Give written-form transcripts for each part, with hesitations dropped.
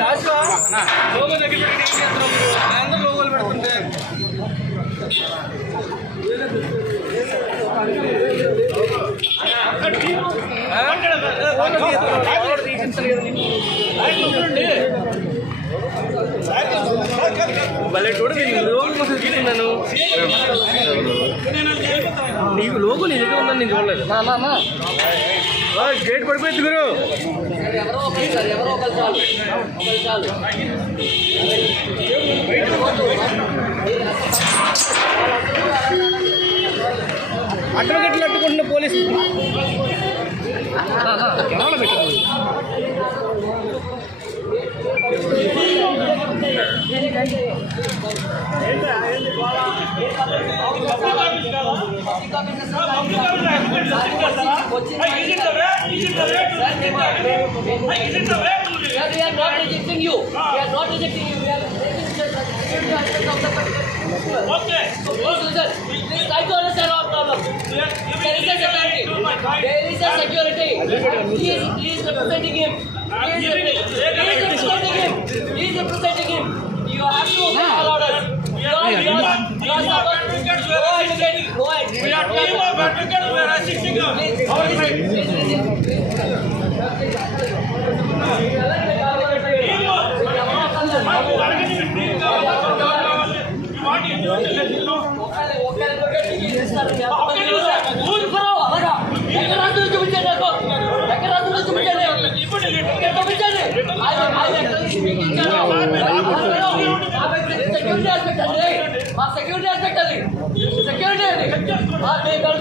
Logo దగ్గర పెట్టి ఏం చేస్తున్నాం మీరు? అందరూ లోగోలు పెడుతుంటే భలే చూడ లోగో కోసం తీసుకున్నాను. నీకు లోగో నీ దగ్గర ఉందని నేను చూడలేదు. గేట్ పడిపోయింది గురు. అడ్వకేట్లు అట్టుకుంటున్న పోలీసు కెమెరాలో పెట్టారు. Okay. Please try to understand our problem. There is a security. There is a security. Please representing him. Please representing him. Please representing him. You have to obey all orders. You are supposed to go ahead. Go ahead. We are team of advocates. We are assisting you. Security aspect అది security అండి.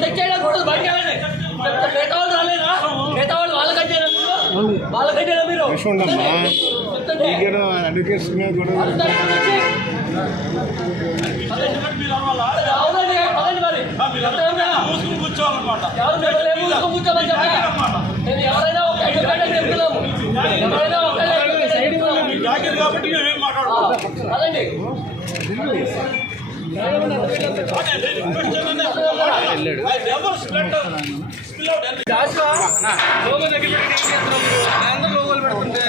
Check చేయడం కూడా బయట మిగతా వాళ్ళు రాలేదా? మిగతా వాళ్ళు వాళ్ళకంటే మీరు కూర్చోవాలన్నమాట. కూర్చోమని చెప్పాను. నేను ఎవరైనా ఒక చెప్తున్నాము. ఎవరైనా ఒక కాబట్టి అదండి. లోగో దగ్గర పెట్టి ఏం చేస్తున్నాం మీరు? అందరూ లోగోలు పెడుతుంటే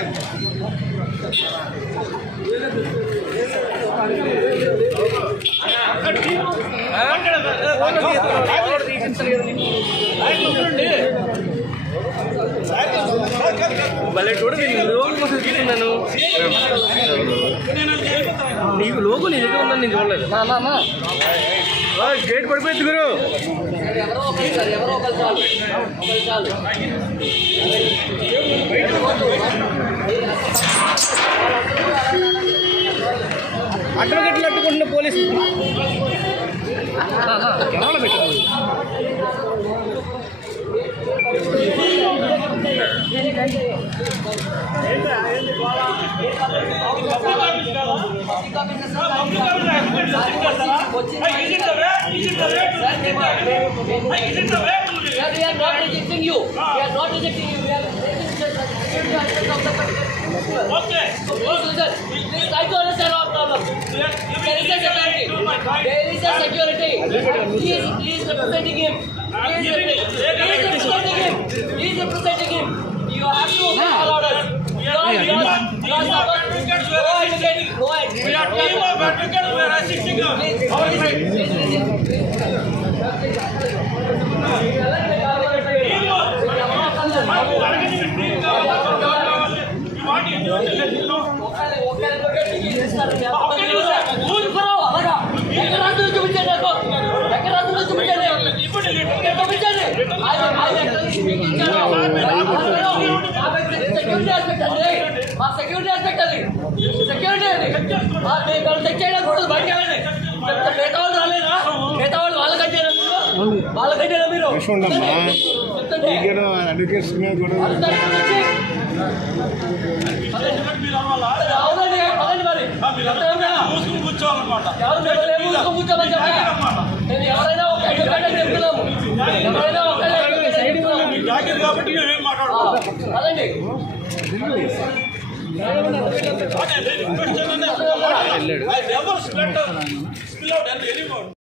భలే చూడ లోగో కోసం తీసుకున్నాను. నీకు లోగో నీ దగ్గర ఉందని నేను చూడలేదు. గేట్ పడిపోయింది గురు. అడ్వకేట్లు అట్టుకుంటున్న పోలీసు కెమెరాలో పెట్టారు. We are not rejecting you. We are not rejecting you. We are rejecting of the Okay. Please try to understand our problem. There is a security. There is a security. Please representing him. Please representing him. Please representing him. You have to obey all orders. You are supposed to go ahead. Go ahead. We are team of advocates. We are assisting you. Security aspect అది security అండి. Check చేయడం కూడా బయట మిగతా వాళ్ళు రాలేదా? మిగతా వాళ్ళు వాళ్ళకంటే మీరు కూర్చోవాలన్నమాట. కూర్చోమని చెప్పాను. నేను ఎవరైనా ఒక చెప్తున్నాము. ఎవరైనా ఒక కాబట్టి అదండి.